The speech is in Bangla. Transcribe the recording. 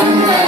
Amen.